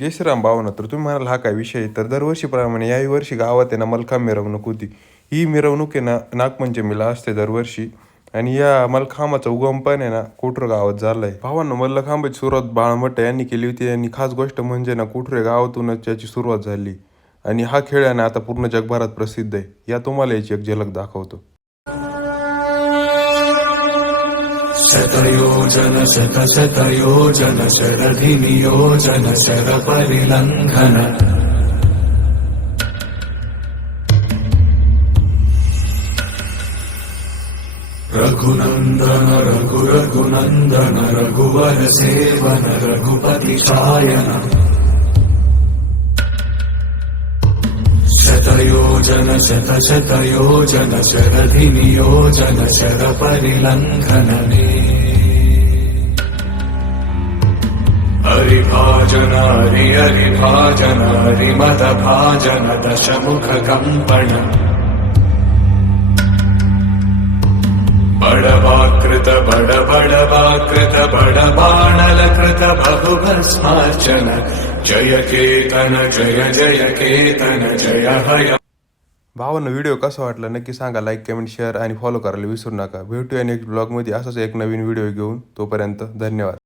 जय श्रीराम भावना. तर तुम्ही म्हणाल हा काय विषय आहे? तर दरवर्षीप्रमाणे याही वर्षी गावात आहे ना मलखांब मिरवणूक होती. ही मिरवणूक आहे ना नागपंचमीला असते दरवर्षी. आणि या मलखांबाचा उगम पण आहे ना कोठूर गावात झालाय. भावांनो, मल्लखांबाची सुरुवात बाळमट यांनी केली होती आणि खास गोष्ट म्हणजे ना कोठुरे गावातूनच याची सुरुवात झाली. आणि हा खेळ आहे ना आता पूर्ण जगभरात प्रसिद्ध आहे. या तुम्हाला याची एक झलक दाखवतो. शतयोजन शतशतयोजन शरधिनियोजन शरपरिलङ्घन रघुनन्दन रघुरघुनन्दन रघुवर सेवन रघुपतिशायन शतयोजन शतशतयोजन शरधिनियोजन शरपरिलङ्घनने हरिभाजन हरिभाजन हरिमदभाजन दशमुखकम्पण बडवाकृत बडवाकृत बडबाणलकृत बहुभस्मार्चन जय केतन जय जय केतन जय हय. भावांनो, व्हिडिओ कसा वाटला नक्की सांगा. लाईक, कमेंट, शेअर आणि फॉलो करायला विसरू नका. भेटूया नेक्स्ट ब्लॉगमध्ये असाच एक नवीन व्हिडिओ घेऊन. तोपर्यंत धन्यवाद.